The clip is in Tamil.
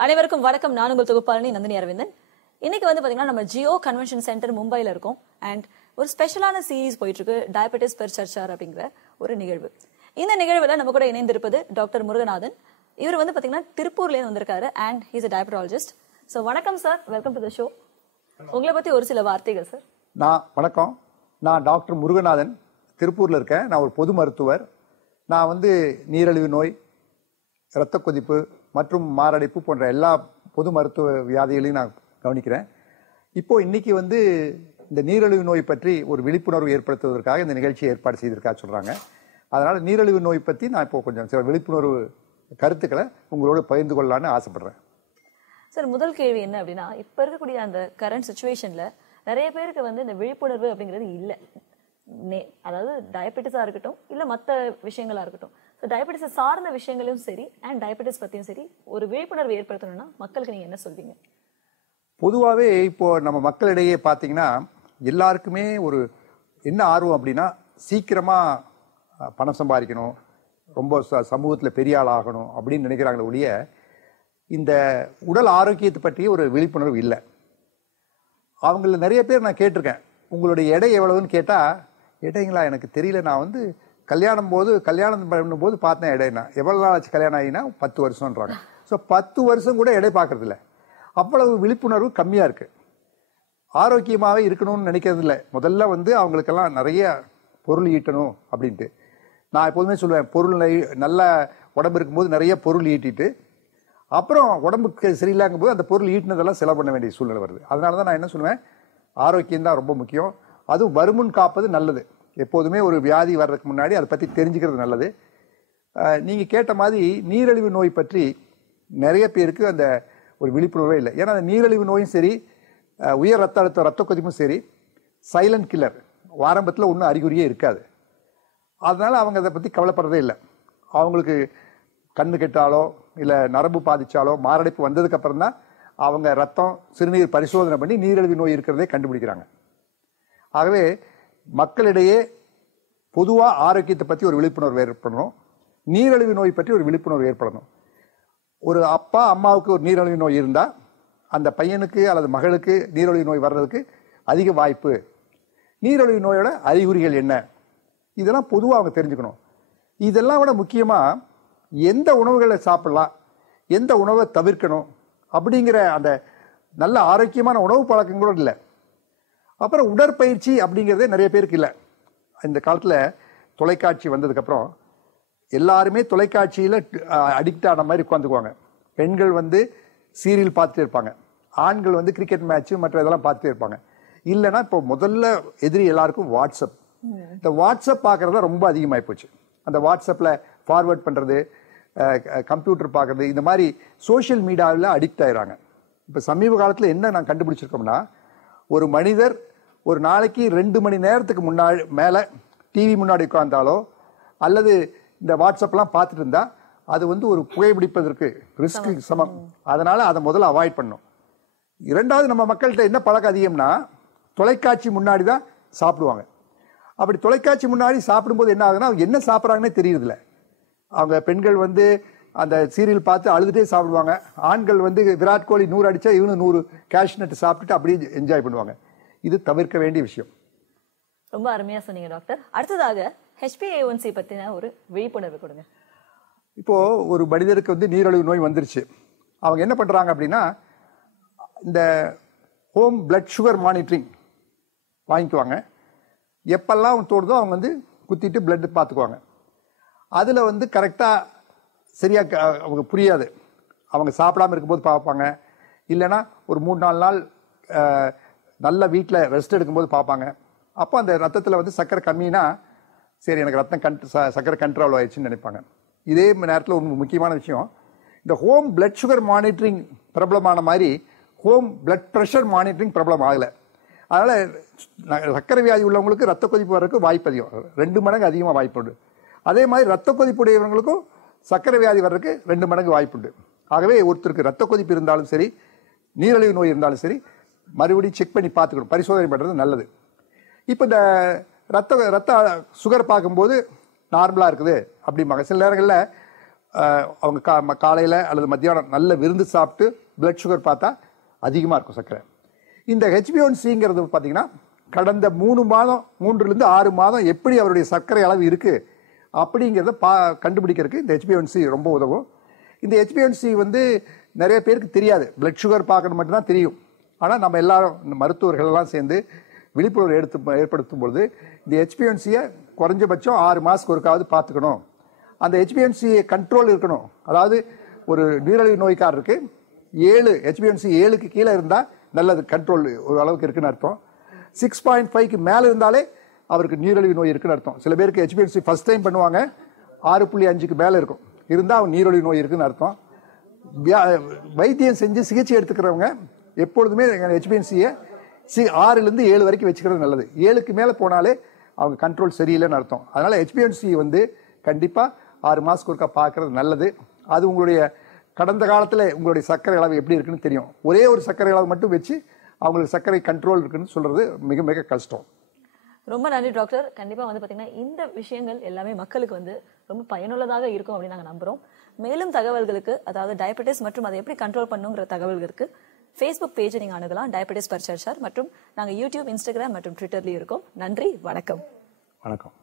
அனைவருக்கும் வணக்கம். நான் உங்கள் தொகுப்பாளனி நந்தினி அரவிந்தன். இன்னைக்கு பாத்தீங்கன்னா நம்ம ஜியோ கன்வென்ஷன் சென்டர் மும்பைல இருக்கோம். அண்ட் ஒரு ஸ்பெஷலான சீரீஸ் போயிட்டு இருக்கு, டயபெட்டிஸ் பெர் சர்ச்சார் அப்படிங்கிற ஒரு நிகழ்வு. இந்த நிகழ்வுல நம்ம கூட இணைந்திருப்பது டாக்டர் முருகநாதன். இவர் பாத்தீங்கன்னா திருப்பூர்ல இருந்து வந்திருக்காரு and he's a diabetologist. So வணக்கம் sir, welcome to the show. உங்களை பத்தி ஒரு சில வார்த்தைகள் சார். வணக்கம், நான் டாக்டர் முருகநாதன், திருப்பூர்ல இருக்கேன். நான் ஒரு பொது மருத்துவர். நான் நீரிழிவு நோய், இரத்த கொதிப்பு மற்றும் மாரடைப்பு போன்ற எல்லா பொது மருத்துவ வியாதிகளையும் நான் கவனிக்கிறேன். இன்னைக்கு இந்த நீரிழிவு நோய் பற்றி ஒரு விழிப்புணர்வு ஏற்படுத்துவதற்காக இந்த நிகழ்ச்சியை ஏற்பாடு செய்திருக்கா சொல்றாங்க. அதனால நீரிழிவு நோய் பற்றி நான் இப்போ கொஞ்சம் சில விழிப்புணர்வு கருத்துக்களை உங்களோட பகிர்ந்து கொள்ளலான்னு ஆசைப்படுறேன். சார், முதல் கேள்வி என்ன அப்படின்னா, இப்ப இருக்கக்கூடிய அந்த கரண்ட் சுச்சுவேஷன்ல நிறைய பேருக்கு இந்த விழிப்புணர்வு அப்படிங்கிறது இல்லை. அதாவது டயபெட்டிஸா இருக்கட்டும் இல்ல மற்ற விஷயங்களா இருக்கட்டும், டயபெட்டிஸ் சார்ந்த விஷயங்களும் சரி அண்ட் டயபெட்டிஸ் பத்தியும் சரி ஒரு விழிப்புணர்வு ஏற்படுத்தணும்னா மக்களுக்கு நீங்க என்ன சொல்வீங்க? பொதுவாகவே இப்போ நம்ம மக்களிடையே பார்த்தீங்கன்னா எல்லாருக்குமே ஒரு என்ன ஆர்வம் அப்படின்னா, சீக்கிரமா பணம் சம்பாதிக்கணும், ரொம்ப சமூகத்தில் பெரிய ஆள் ஆகணும் அப்படின்னு நினைக்கிறாங்களே ஒழிய இந்த உடல் ஆரோக்கியத்தை பற்றி ஒரு விழிப்புணர்வு இல்லை. அவங்கள நிறைய பேர் நான் கேட்டிருக்கேன், உங்களுடைய எடை எவ்வளவுன்னு கேட்டால், எடைங்களா எனக்கு தெரியல, நான் கல்யாணம் பண்ணும்போது பார்த்தேன் எடைனா. எவ்வளோ நாள் ஆச்சு கல்யாணம் ஆகினா? 10 வருஷம்ன்றாங்க. ஸோ 10 வருஷம் கூட எடை பார்க்கறது இல்லை. அவ்வளவு விழிப்புணர்வு கம்மியாக இருக்கு. ஆரோக்கியமாகவே இருக்கணும்னு நினைக்கிறது இல்லை. முதல்ல அவங்களுக்கெல்லாம் நிறைய பொருள் ஈட்டணும் அப்படின்ட்டு. நான் எப்போதுமே சொல்லுவேன், பொருள் நல்ல உடம்பு இருக்கும்போது நிறைய பொருள் ஈட்டிட்டு அப்புறம் உடம்புக்கு சரியில்லாங்கும் போது அந்த பொருள் ஈட்டினதெல்லாம் செலவு பண்ண வேண்டிய சூழ்நிலை வருது. அதனால தான் நான் என்ன சொல்லுவேன், ஆரோக்கியம் தான் ரொம்ப முக்கியம். அதுவும் வருமுன் காப்பது நல்லது. எப்போதுமே ஒரு வியாதி வர்றதுக்கு முன்னாடி அதை பற்றி தெரிஞ்சுக்கிறது நல்லது. நீங்கள் கேட்ட மாதிரி நீரிழிவு நோய் பற்றி நிறைய பேருக்கு அந்த ஒரு விழிப்புணர்வே இல்லை. ஏன்னா அந்த நீரிழிவு நோயும் சரி, உயர் ரத்த அழுத்தம், ரத்த கொதிப்பும் சரி, சைலண்ட் கில்லர். ஆரம்பத்தில் ஒன்றும் அறிகுறியே இருக்காது. அதனால அவங்க அதை பற்றி கவலைப்படுறதே இல்லை. அவங்களுக்கு கண்ணு கெட்டாலோ இல்லை நரம்பு பாதிச்சாலோ மாரடைப்பு வந்ததுக்கு அப்புறம் தான் அவங்க ரத்தம் சிறுநீர் பரிசோதனை பண்ணி நீரிழிவு நோய் இருக்கிறதே கண்டுபிடிக்கிறாங்க. ஆகவே மக்களிடையே பொதுவாக ஆரோக்கியத்தை பற்றி ஒரு விழிப்புணர்வு ஏற்படணும், நீரிழிவு நோய் பற்றி ஒரு விழிப்புணர்வு ஏற்படணும். ஒரு அப்பா அம்மாவுக்கு ஒரு நீரிழிவு நோய் இருந்தால் அந்த பையனுக்கு அல்லது மகளுக்கு நீரிழிவு நோய் வர்றதுக்கு அதிக வாய்ப்பு. நீரிழிவு நோயோட அறிகுறிகள் என்ன, இதெல்லாம் பொதுவாக அவங்க தெரிஞ்சுக்கணும். இதெல்லாம் விட முக்கியமாக எந்த உணவுகளை சாப்பிடலாம், எந்த உணவை தவிர்க்கணும் அப்படிங்கிற அந்த நல்ல ஆரோக்கியமான உணவு பழக்கங்களும் இல்லை. அப்புறம் உடற்பயிற்சி அப்படிங்கிறதே நிறைய பேருக்கு இல்லை. இந்த காலத்தில் தொலைக்காட்சி வந்ததுக்கப்புறம் எல்லாருமே தொலைக்காட்சியில் அடிக்ட் ஆன மாதிரி உட்காந்துக்குவாங்க. பெண்கள் சீரியல் பார்த்துட்டே இருப்பாங்க, ஆண்கள் கிரிக்கெட் மேட்ச்சு மற்ற இதெல்லாம் பார்த்துட்டே இருப்பாங்க. இல்லைன்னா இப்போ முதல்ல எதிரி எல்லாருக்கும் வாட்ஸ்அப். இந்த வாட்ஸ்அப் பார்க்குறது ரொம்ப அதிகமாகி போச்சு. அந்த வாட்ஸ்அப்பில் ஃபார்வர்ட் பண்ணுறது, கம்ப்யூட்டர் பார்க்குறது, இந்த மாதிரி சோஷியல் மீடியாவில் அடிக்ட் ஆகிறாங்க. இப்போ சமீப காலத்தில் என்ன நான் கண்டுபிடிச்சிருக்கோம்னா, ஒரு மனிதர் ஒரு நாளைக்கு 2 மணி நேரத்துக்கு முன்னாடி மேலே டிவி முன்னாடி உட்கார்ந்தாலோ அல்லது இந்த வாட்ஸ்அப்லாம் பார்த்துட்டு இருந்தா அது ஒரு புகைப்பிடிப்பதற்கு ரிஸ்க் சமம். அதனால அதை முதல்ல அவாய்ட் பண்ணும். இரண்டாவது, நம்ம மக்கள்கிட்ட என்ன பழக்கம் அதிகம்னா, தொலைக்காட்சி முன்னாடி தான் சாப்பிடுவாங்க. அப்படி தொலைக்காட்சி முன்னாடி சாப்பிடும்போது என்ன ஆகுதுன்னா, அவங்க என்ன சாப்பிட்றாங்கன்னே தெரியுதில்ல. அவங்க பெண்கள் அந்த சீரியல் பார்த்து அழுதுகிட்டே சாப்பிடுவாங்க. ஆண்கள் விராட் கோலி 100 அடித்தா இவனு 100 கேஷ்நட் சாப்பிட்டுட்டு அப்படியே என்ஜாய் பண்ணுவாங்க. இது தவிர்க்க வேண்டிய விஷயம். ரொம்ப அருமையா சொன்னீங்க டாக்டர். அடுத்ததாக HbA1c பத்தின ஒரு விழிப்புணர்வு கொடுங்க. இப்போ ஒரு மனிதருக்கு நீரிழிவு நோய் வந்துருச்சு. அவங்க என்ன பண்றாங்க அப்படின்னா, இந்த ஹோம் பிளட் சுகர் மானிட்டரிங் வாங்கிக்குவாங்க. எப்பெல்லாம் தோடுதோ அவங்க குத்திட்டு பிளட் பார்த்துக்குவாங்க. அதில் கரெக்டாக சரியாக அவங்க புரியாது. அவங்க சாப்பிடாமல் இருக்கும்போது பார்ப்பாங்க, இல்லைன்னா ஒரு 3-4 நாள் நல்ல வீட்டில் ரெஸ்ட் எடுக்கும்போது பார்ப்பாங்க. அப்போ அந்த ரத்தத்தில் சர்க்கரை கம்மினா, சரி எனக்கு ரத்தம் சர்க்கரை கண்ட்ரோல் ஆயிடுச்சுன்னு நினைப்பாங்க. இதே நேரத்தில் ஒரு முக்கியமான விஷயம், இந்த ஹோம் பிளட் சுகர் மானிட்டரிங் பிரபலமான மாதிரி ஹோம் பிளட் ப்ரெஷர் மானிட்டரிங் பிரபலம் ஆகலை. அதனால் சர்க்கரை வியாதி உள்ளவங்களுக்கு ரத்த கொதிப்பு வர்றதுக்கு வாய்ப்பு அதிகம், 2 மடங்கு அதிகமாக வாய்ப்புண்டு. அதே மாதிரி ரத்த கொதிப்புடையவங்களுக்கும் சர்க்கரை வியாதி வர்றதுக்கு 2 மடங்கு வாய்ப்புண்டு. ஆகவே ஒருத்தருக்கு ரத்த கொதிப்பு இருந்தாலும் சரி, நீரிழிவு நோய் இருந்தாலும் சரி, மறுபடியும் செக் பண்ணி பார்த்துக்கணும், பரிசோதனை பண்ணுறது நல்லது. இப்போ இந்த ரத்த சுகர் பார்க்கும்போது நார்மலாக இருக்குது அப்படிம்பாங்க. சில நேரங்களில் அவங்க காலையில் அல்லது மத்தியானம் நல்ல விருந்து சாப்பிட்டு பிளட் சுகர் பார்த்தா அதிகமாக இருக்கும் சர்க்கரை. இந்த HbA1cங்கிறது பார்த்தீங்கன்னா கடந்த 3 to 6 மாதம் எப்படி அவருடைய சர்க்கரை அளவு இருக்குது அப்படிங்கிறத கண்டுபிடிக்கிறதுக்கு இந்த HbA1c ரொம்ப உதவும். இந்த HbA1c வந்து நிறைய பேருக்கு தெரியாது, பிளட் சுகர் பார்க்கறது மட்டும்தான் தெரியும். ஆனால் நம்ம எல்லாரும் மருத்துவர்கள் எல்லாம் சேர்ந்து விழிப்புணர்வு ஏற்படுத்தும் பொழுது இந்த HbA1cயை குறைஞ்சபட்சம் 6 மாதத்துக்கு ஒருக்காவது பார்த்துக்கணும். அந்த HbA1c கண்ட்ரோல் இருக்கணும். அதாவது ஒரு நீரிழிவு நோய்க்காரருக்கு 7 HbA1c கீழே இருந்தால் நல்லது, கண்ட்ரோல் ஒரு அளவுக்கு இருக்குன்னு அர்த்தம். 6.5க்கு மேலே இருந்தாலே அவருக்கு நீரிழிவு நோய் இருக்குன்னு அர்த்தம். சில பேருக்கு HbA1c ஃபர்ஸ்ட் டைம் பண்ணுவாங்க, 6.5க்கு மேலே இருக்கும், இருந்தால் அவங்க நீரிழிவு நோய் இருக்குன்னு அர்த்தம். வைத்தியம் செஞ்சு சிகிச்சை எடுத்துக்கிறவங்க எப்பொழுதுமே HbA1cயை 6 to 7 வரைக்கும் வச்சுக்கிறது நல்லது. 7க்கு மேலே போனாலே அவங்க கண்ட்ரோல் சரியில்லைன்னு அர்த்தம். அதனால HbA1c வந்து கண்டிப்பாக 6 மாதத்துக்கு ஒருக்கா பார்க்கறது நல்லது. அது உங்களுடைய கடந்த காலத்தில் உங்களுடைய சர்க்கரை அளவு எப்படி இருக்குன்னு தெரியும். ஒரே ஒரு சர்க்கரை அளவு மட்டும் வச்சு அவங்களுக்கு சர்க்கரை கண்ட்ரோல் இருக்குன்னு சொல்றது மிக மிக கஷ்டம். ரொம்ப நன்றி டாக்டர். கண்டிப்பா வந்து பாத்தீங்கன்னா இந்த விஷயங்கள் எல்லாமே மக்களுக்கு வந்து ரொம்ப பயனுள்ளதாக இருக்கும் அப்படின்னு நாங்க நம்புறோம். மேலும் தகவல்களுக்கு, அதாவது டயபெட்டிஸ் மற்றும் அதை எப்படி கண்ட்ரோல் பண்ணுங்கிற தகவல்களுக்கு ஃபேஸ்புக் பேஜை நீங்க அணுகலாம், டயபெட்டிஸ் பர் சர்ச்சார். மற்றும் நாங்க யூடியூப், இன்ஸ்டாகிராம் மற்றும் ட்விட்டர்லயும் இருக்கோம். நன்றி, வணக்கம். வணக்கம்.